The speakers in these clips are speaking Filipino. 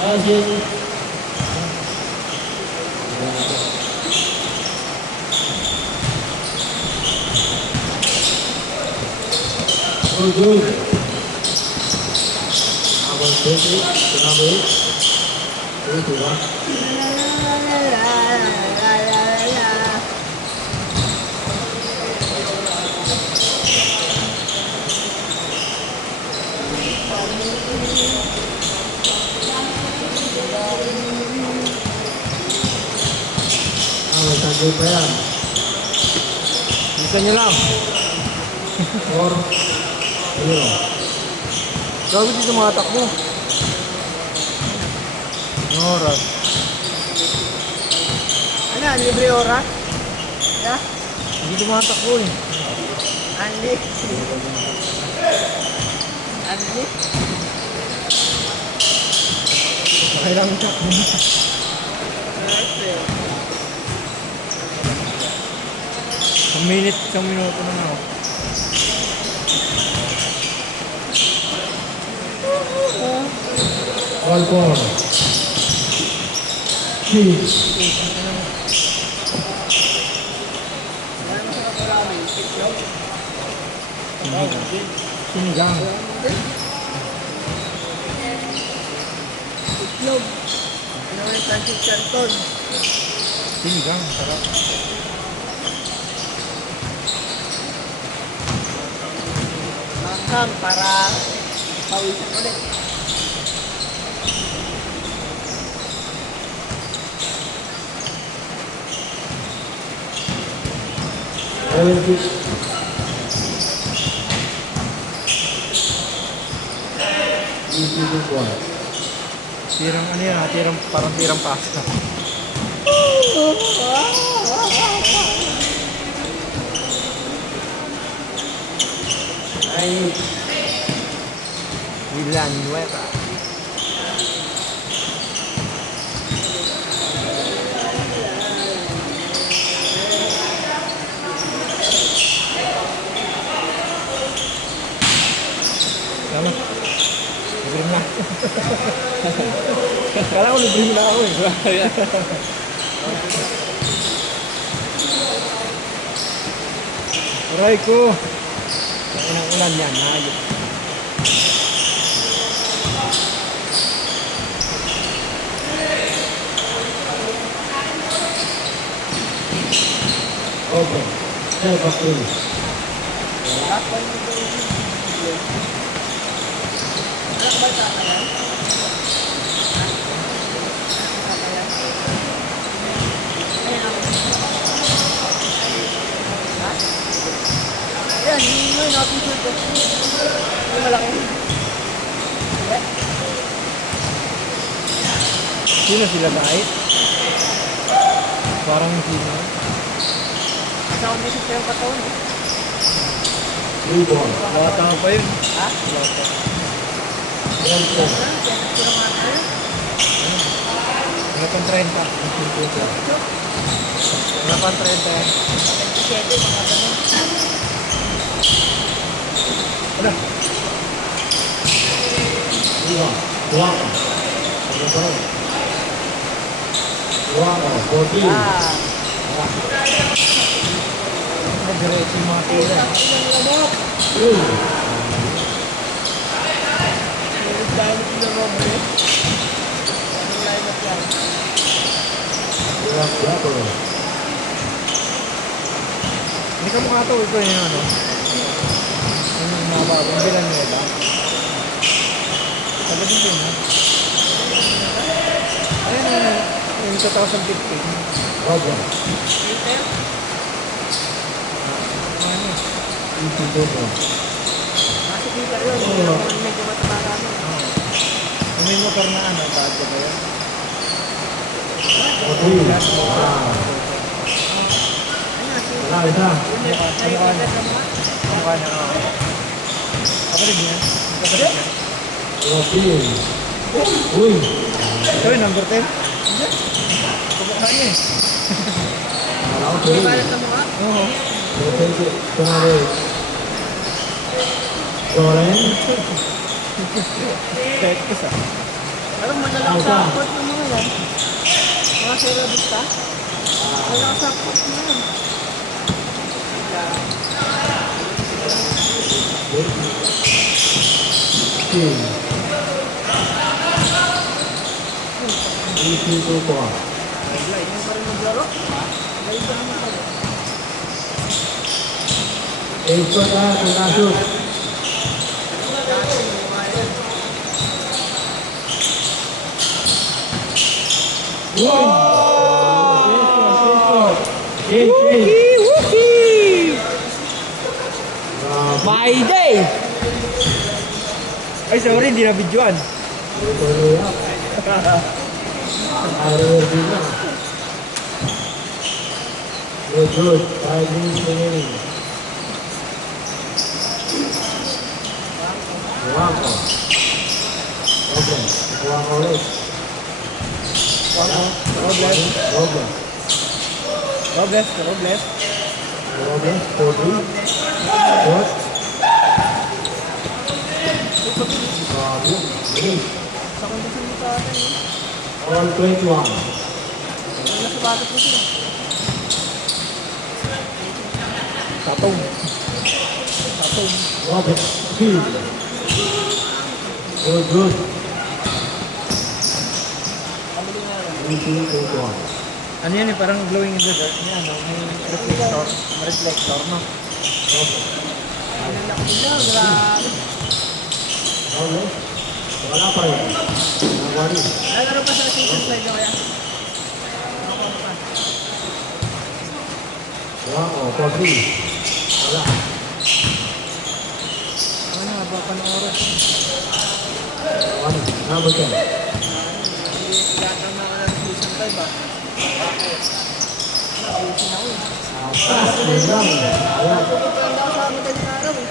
Asin. Good. Abang Betty, kenapa? Itu lah. Sakit pa yan. Bisa nyo lang. Or, ano? Gawin dito mga takbo. Ano oras? Ano yan? Libre oras? Yeah? Hindi tumatakbo eh. Anli. Anli. Kailangan takbo. Isang minuto na ako. All four. Cheese. Sinigang. Itlog. Ano yung Francis Canton? Sinigang. Sarap. Manghang para pawisan ulit. Oil fish. Easy to boil. Tirang ano yan, parang tirang pasta. Ay, Villanueva. Sama. Libre na. Kala ko libre na ako eh. Aray ko. Ang ulan yan. Hayop. okay. Saya pakai. Anak bata ka yan? Ayan ako. Ayan, yung napisod ko. Yung malaki. Sino sila kahit? Parang sino. Kasama mo siya yung katawan. Ribbon. Bata pa yun. Ha? Bata. Oil fish. Wala pang 30. Wala pang 30 eh. 27, mga ganun. Ano? Ribbon. Guapo. Ano ba? Guapo. 40. Ah. Diretso yung mga tira. Ang lamok. Dahil sila Roble. Ang line up yan. Guapo. Hindi ka mukha ito. Ito yung ano. Yung mga bago. Yung Villanueva. Taga din yun ha. Ayan yung 2015. Robo. Peter? Ano? Easy to boil. Kasi Peter yun. Yung medyo mataba namin. Kung may motor na ano, bagyo ba yun? Okay. Wow. Ano, si Wala isa. Peter sa mga? Mukha niya, oo. Kapatid niya? Kapatid niya? Okay. Uy. Ito yung number 10? Hindi. Kumukha niya eh. Wala ko May tuloy. balat sa mga? Oo. Okay. Tumari. Soren. Kahit isa. Pero malalang sa court yung mga yan. Mga serabista. Malalang sa court mo yan. King. Easy to go. Light mo pa rin maglaro. Light pa naman pala. Ikot ka kung nashoot. Wookie! Wookie! My day! Ay, sorry, hindi na videoan. Good. 5 minutes remaining. Wako. Problem. Wako ulit. Robles. Problem. Robles. Robles. Problem. 4-3. Shot. Release. Sa kondisyon mo sa atin. All 21. Wala sa bakit mo sila. Tatong. Robert. Field. Good. Easy to go. Ano yan eh, parang glowing in the dark niya, no? May reflector, no? Ang laki na, grabe. Okay. Wala pa rin. Nagwari. Nalaro pa sa season slide nyo kaya? Wako. 4-3. Wala. Ano nga ba panoorin? Number 10. Iyatang na ako ng season slide ba? Bakit? Nausin ako eh. Pass. Ayan. Hindi ako sa madaling araw eh.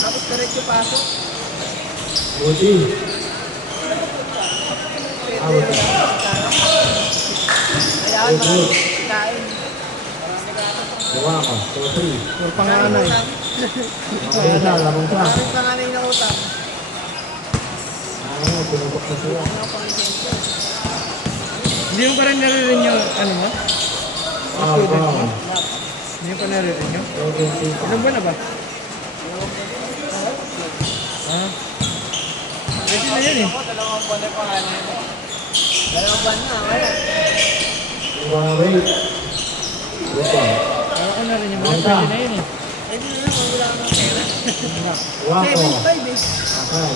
Tapos diretso pasok. Buti. Pwede yun. Kaya marami kain. Wako. 4-3. Puro panganay. Okay na. Lamang pa. Maraming panganay na utang. Ayaw. Pinubok na sila. Ano pang lisensya? Hindi mo pa rin naririn yung, ano mo? Student mo? Hindi mo pa naririn yung? 17. Ilan ba na ba? Ha? Pwede na yun eh. Ako, 2 buwan na panganay mo. 2 buwan na, wala. Wait. Buka. Kala ko na rin yung mga pwede na yun eh. Pwede na lang kung wala kang pera. Wako. 7.5 eh. Akay.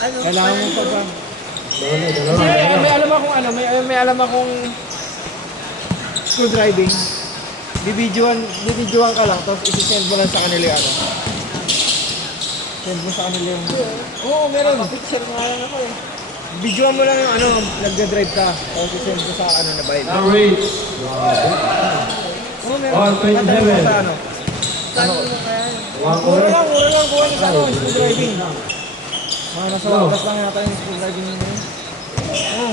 Ano? Kailangan mo pa ba? Dalawa. Kasi may alam akong ano, may alam akong school driving. Bibidyoan ka lang, tapos isi-send mo lang sa kanila yung ano. Send mo sa kanila yung... Oo, meron. Picture nga lang ako eh. Videoan mo lang yung ano, nagda-drive ka. Tapos isi-send mo sa ano na bayad. Number 8. Oo, meron. Oh, 27. Tatanong mo sa ano. Kano mo kaya yun? Wako. Mura lang kuha niyo sa ano, school driving. Mga nasa oras lang yata yung school driving nyo yun. Oo.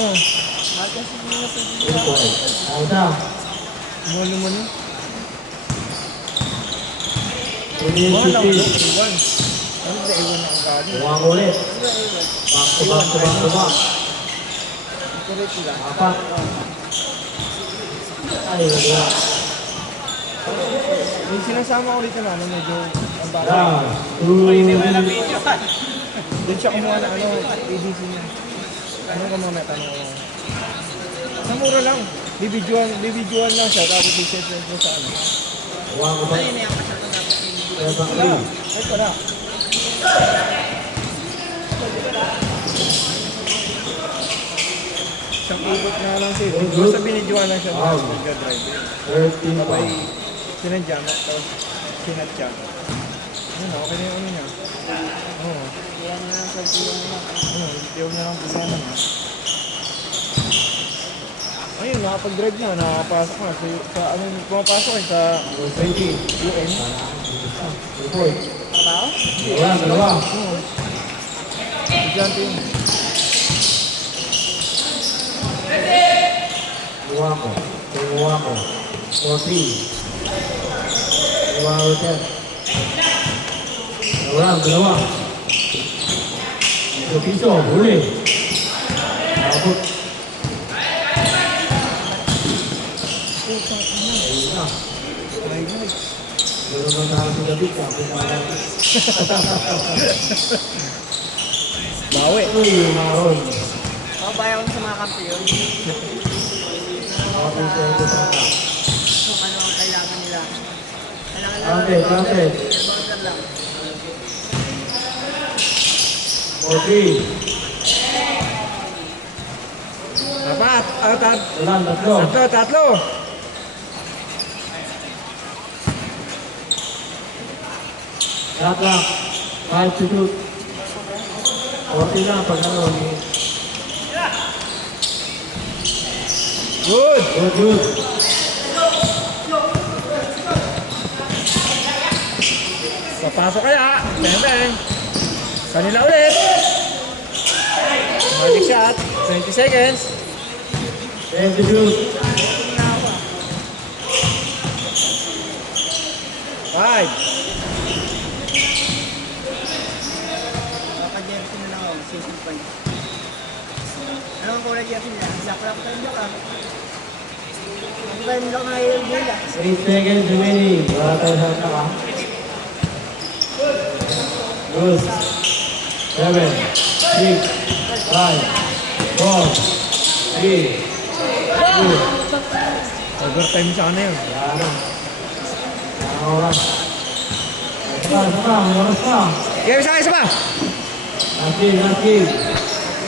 Oo. Mahal kasi mga sa Alda. Molo mo no? Union Mga lang, City. iwan. Ano ba iwan na ang gano'n? Wako ulit. Back to back. Correct sila. Apat. Ay, wala. Yung sinasama ko dito na ano, medyo ang baka. Yeah. Doon siya kumuha na ano, ADC niya. Ano ka mga tanong ko? Sa mura lang. Bibidyoan lang siya, tapos i-send mo sa ano. Wako ba? Ayun na yung masyado dapat yung Wala. Ay, wala. Siyang ibot na lang siya. Basta binidyoan lang siya tapos nagka-drive. 13 Sabay, pa. sinadyan at tapos sinadya. Ano, okay na yung ano niya. Oo. kaya na lang sa tiyo mo. Hindi na lang kasama na. Ayun, nakapag-drive na, nakapasok na. Sa ano, pumapasok eh, sa 20. UN. Report. Trabaho? Dalawa. Oo. Estudyante yun. Wako. Wako. 14. Wako 10. Dalawa. Sa piso, huli. Abot. Putang ina. Ayun na. My God. Meron na tayo si David. Kapit na lang. Bawi. Uy, maron. Mabayaw sa mga kampiyon. Kapit sa ito sa anak. Kung ano ang kailangan nila. Kailangan lang Kapit, kapit. rebounder lang. 40. Apat. Ulan, tatlo. Tatlo. Shot lang. 5 to shoot. 40 lang pag ano. Good. Good, good. Papasok kaya. Beng. Kanila ulit. Magic shot. 20 seconds. 10 to shoot. 5. Papa-jersey na lang ako. Season 5. Ano ang kulay jersey nila? Black pa rin ka. Hindi ba yung lock na yung bula? 8 seconds remaining. Wala tayo sa atak ha. Good. 7, 6, 5, 4, 3, 2. Overtime sa ano yun. Wala na. Ang oras. Isa pa, may oras pa. Game sa isa pa. Last game, last game.